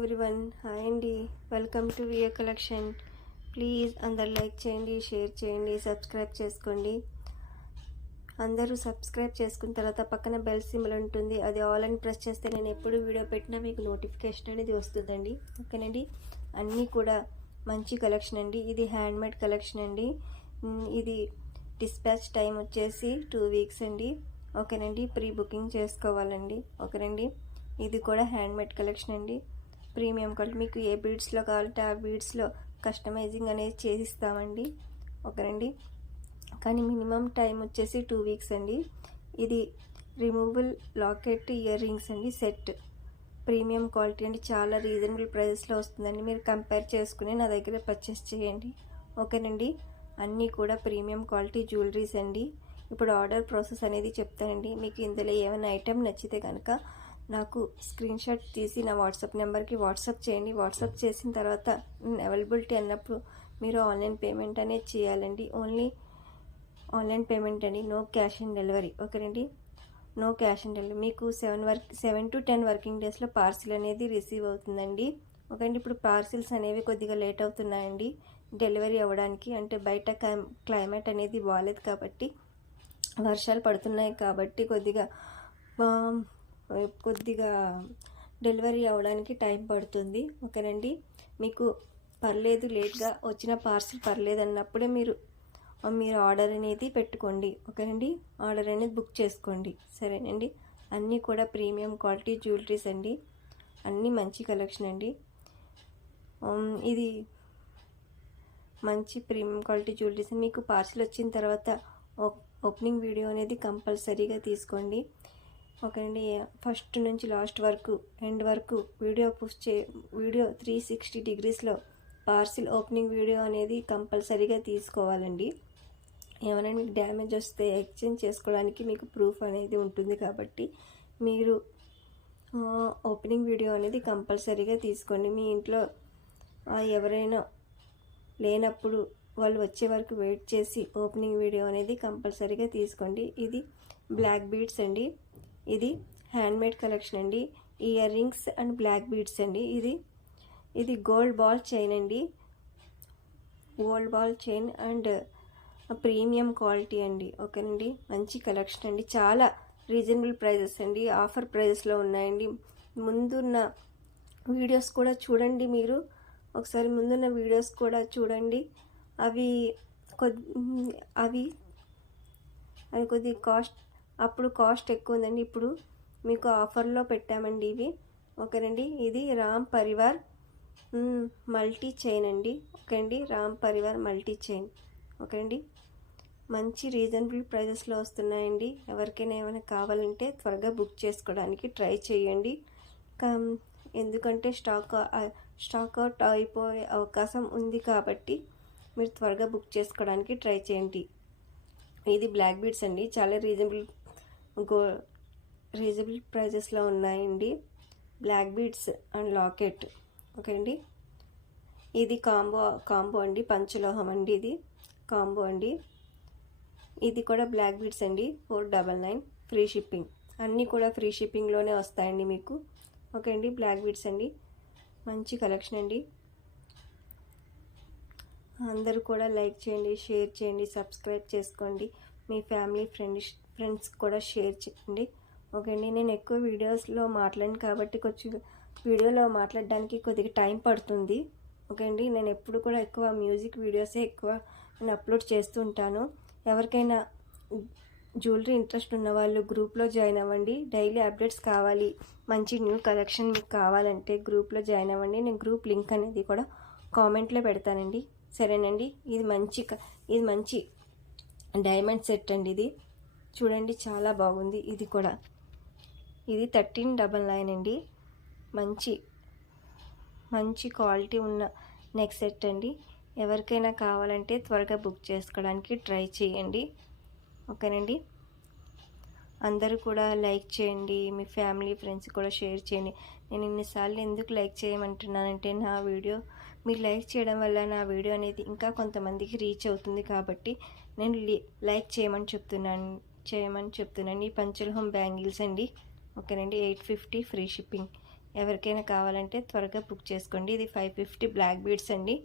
Everyone, hi అండి. Welcome to Veo collection. Please అందరు like చేయండి, షేర్ చేయండి, సబ్స్క్రైబ్ చేసుకోండి. అందరూ సబ్స్క్రైబ్ చేసుకున్న తర్వాత పక్కన బెల్ సింబల్ ఉంటుంది, అది ఆల్ అని ప్రెస్ చేస్తే నేను ఎప్పుడు వీడియో పెట్టినా మీకు నోటిఫికేషన్ అనేది వస్తుందండి. ఓకేనండి. అన్నీ కూడా మంచి కలెక్షన్ అండి. ఇది హ్యాండ్మేడ్ కలెక్షన్ అండి. ఇది డిస్పాచ్ టైం వచ్చేసి 2 వీక్స్ అండి. ఓకేనండి. ప్రీ బుకింగ్ చేసుకోవాలండి. ఓకేనండి. ఇది కూడా హ్యాండ్మేడ్ కలెక్షన్ అండి. Premium quality. మీకు ఏ బీడ్స్లో కావాలంటే ఆ బీడ్స్లో కస్టమైజింగ్ అనేది చేసిస్తామండి. ఓకేనండి. కానీ మినిమం టైం వచ్చేసి 2 వీక్స్ అండి. ఇది రిమూవబుల్ లాకెట్ ఇయర్ రింగ్స్ అండి. సెట్ ప్రీమియం క్వాలిటీ అండి. చాలా రీజనబుల్ ప్రైజెస్లో వస్తుందండి. మీరు కంపేర్ చేసుకుని నా దగ్గర పర్చేస్ చేయండి. ఓకేనండి. అన్నీ కూడా ప్రీమియం క్వాలిటీ జ్యువెలరీస్ అండి. ఇప్పుడు ఆర్డర్ ప్రాసెస్ అనేది చెప్తానండి. మీకు ఇందులో ఏమైనా ఐటెం నచ్చితే కనుక నాకు స్క్రీన్ షాట్ తీసి నా వాట్సాప్ నెంబర్కి వాట్సాప్ చేయండి. వాట్సాప్ చేసిన తర్వాత అవైలబిలిటీ అన్నప్పుడు మీరు ఆన్లైన్ పేమెంట్ అనేది చేయాలండి. ఓన్లీ ఆన్లైన్ పేమెంట్ అండి. No cash on delivery. ఓకేనండి. No cash on delivery. మీకు 7 to 10 వర్కింగ్ డేస్లో పార్సిల్ అనేది రిసీవ్ అవుతుందండి. ఓకేండి. ఇప్పుడు పార్సిల్స్ అనేవి కొద్దిగా లేట్ అవుతున్నాయండి డెలివరీ అవ్వడానికి. అంటే బయట క్లైమేట్ అనేది బాగాలేదు కాబట్టి, వర్షాలు పడుతున్నాయి కాబట్టి కొద్దిగా డెలివరీ అవ్వడానికి టైం పడుతుంది. ఓకేనండి. మీకు పర్లేదు, లేట్గా వచ్చిన పార్సిల్ పర్లేదు అన్నప్పుడే మీరు ఆర్డర్ అనేది పెట్టుకోండి. ఓకేనండి. ఆర్డర్ అనేది బుక్ చేసుకోండి. సరేనండి. అన్నీ కూడా ప్రీమియం క్వాలిటీ జ్యువెలరీస్ అండి. అన్నీ మంచి కలెక్షన్ అండి. ఇది మంచి ప్రీమియం క్వాలిటీ జ్యువెలరీస్. మీకు పార్సిల్ వచ్చిన తర్వాత ఓపెనింగ్ వీడియో అనేది కంపల్సరీగా తీసుకోండి. ఓకేనండి. ఫస్ట్ నుంచి లాస్ట్ వరకు ఎండ్ వరకు వీడియో 360 డిగ్రీస్లో పార్సిల్ ఓపెనింగ్ వీడియో అనేది కంపల్సరీగా తీసుకోవాలండి. ఏమైనా మీకు డ్యామేజ్ వస్తే ఎక్స్చేంజ్ చేసుకోవడానికి మీకు ప్రూఫ్ అనేది ఉంటుంది కాబట్టి మీరు ఓపెనింగ్ వీడియో అనేది కంపల్సరీగా తీసుకోండి. మీ ఇంట్లో ఎవరైనా లేనప్పుడు వాళ్ళు వచ్చే వరకు వెయిట్ చేసి ఓపెనింగ్ వీడియో అనేది కంపల్సరీగా తీసుకోండి. ఇది బ్లాక్ బీడ్స్ అండి. ఇది హ్యాండ్మేడ్ కలెక్షన్ అండి. Earrings and black beads అండి. ఇది గోల్డ్ బాల్ చైన్ అండి. Gold ball chain and premium quality అండి. ఓకేనండి. మంచి కలెక్షన్ అండి. చాలా రీజనబుల్ ప్రైజెస్ అండి. ఆఫర్ ప్రైజెస్లో ఉన్నాయండి. ముందున్న వీడియోస్ కూడా చూడండి. మీరు ఒకసారి ముందున్న వీడియోస్ కూడా చూడండి. అవి కొద్ది అప్పుడు కాస్ట్ ఎక్కువ ఉందండి. ఇప్పుడు మీకు ఆఫర్లో పెట్టామండి ఇవి. ఓకేనండి. ఇది రామ్ పరివార్ మల్టీ చైన్ అండి. ఓకే అండి. Ram Parivar multi chain. Okay అండి. మంచి రీజనబుల్ ప్రైజెస్లో వస్తున్నాయండి. ఎవరికైనా ఏమైనా కావాలంటే త్వరగా బుక్ చేసుకోవడానికి ట్రై చేయండి. ఎందుకంటే స్టాక్ అవుట్ అయిపోయే అవకాశం ఉంది కాబట్టి మీరు త్వరగా బుక్ చేసుకోవడానికి ట్రై చేయండి. ఇది బ్లాక్ బీడ్స్ అండి. చాలా రీజనబుల్ ప్రైజెస్లో ఉన్నాయండి. Black beads and locket. Okay అండి. ఇది కాంబో అండి. పంచలోహం అండి. ఇది కాంబో అండి. ఇది కూడా బ్లాక్ బీడ్స్ అండి. 499 ఫ్రీ షిప్పింగ్. అన్నీ కూడా ఫ్రీ షిప్పింగ్లోనే వస్తాయండి మీకు. ఓకే అండి. బ్లాక్ బీడ్స్ అండి. మంచి కలెక్షన్ అండి. అందరూ కూడా లైక్ చేయండి, షేర్ చేయండి, సబ్స్క్రైబ్ చేసుకోండి. మీ ఫ్యామిలీ ఫ్రెండ్స్ కూడా షేర్ చేయండి. ఓకే అండి. నేను ఎక్కువ వీడియోస్లో మాట్లాడను కాబట్టి వీడియోలో మాట్లాడడానికి కొద్దిగా టైం పడుతుంది. ఓకే అండి. నేను ఎప్పుడు కూడా ఎక్కువ మ్యూజిక్ వీడియోసే నేను అప్లోడ్ చేస్తూ ఉంటాను. ఎవరికైనా జ్యువెలరీ ఇంట్రెస్ట్ ఉన్న వాళ్ళు గ్రూప్లో జాయిన్ అవ్వండి. డైలీ అప్డేట్స్ కావాలి, మంచి న్యూ కలెక్షన్ మీకు కావాలంటే గ్రూప్లో జాయిన్ అవ్వండి. నేను గ్రూప్ లింక్ అనేది కూడా కామెంట్లో పెడతానండి. సరేనండి. ఇది మంచి డైమండ్ సెట్ అండి. ఇది చూడండి, చాలా బాగుంది. ఇది 1399 అండి. మంచి క్వాలిటీ ఉన్న నెక్ సెట్ అండి. ఎవరికైనా కావాలంటే త్వరగా బుక్ చేసుకోవడానికి ట్రై చేయండి. ఓకేనండి. అందరూ కూడా లైక్ చేయండి. మీ ఫ్యామిలీ ఫ్రెండ్స్ కూడా షేర్ చేయండి. నేను ఇన్నిసార్లు ఎందుకు లైక్ చేయమంటున్నానంటే మీరు లైక్ చేయడం వల్ల నా వీడియో అనేది ఇంకా కొంతమందికి రీచ్ అవుతుంది కాబట్టి నేను లైక్ చేయమని చెప్తున్నాను. ఈ పంచలోహం బ్యాంగిల్స్ అండి. ఓకేనండి. 850 ఫ్రీ షిప్పింగ్. ఎవరికైనా కావాలంటే త్వరగా బుక్ చేసుకోండి. ఇది 550 బ్లాక్ బీడ్స్ అండి.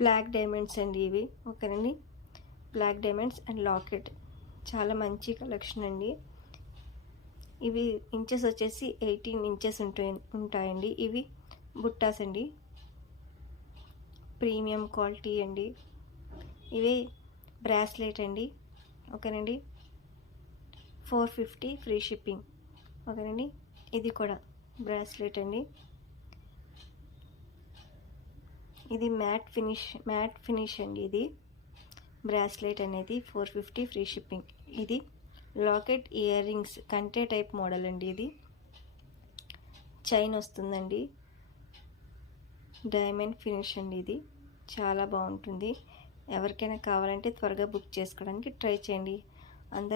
బ్లాక్ డైమండ్స్ అండి ఇవి. ఓకేనండి, బ్లాక్ డైమండ్స్ అండ్ లాకెట్. చాలా మంచి కలెక్షన్ అండి. ఇవి ఇంచెస్ వచ్చేసి 18 ఇంచెస్ ఉంటాయండి. ఇవి బుట్టాస్ అండి, ప్రీమియం క్వాలిటీ అండి. ఇవి బ్రాస్లెట్ అండి. ఓకేనండి, 450 ఫ్రీ షిప్పింగ్. ఓకేనండి, ఇది కూడా బ్రాస్లెట్ అండి. ఇది మ్యాట్ ఫినిష్ అండి. ఇది బ్రాస్లెట్ అనేది 450 ఫ్రీ షిప్పింగ్. ఇది లాకెట్ ఇయర్ రింగ్స్ కంటే టైప్ మోడల్ అండి. ఇది చైన్ వస్తుందండి, డైమండ్ ఫినిష్ అండి. ఇది చాలా బాగుంటుంది. ఎవరికైనా కావాలంటే త్వరగా బుక్ చేసుకోవడానికి ట్రై చేయండి. అందరూ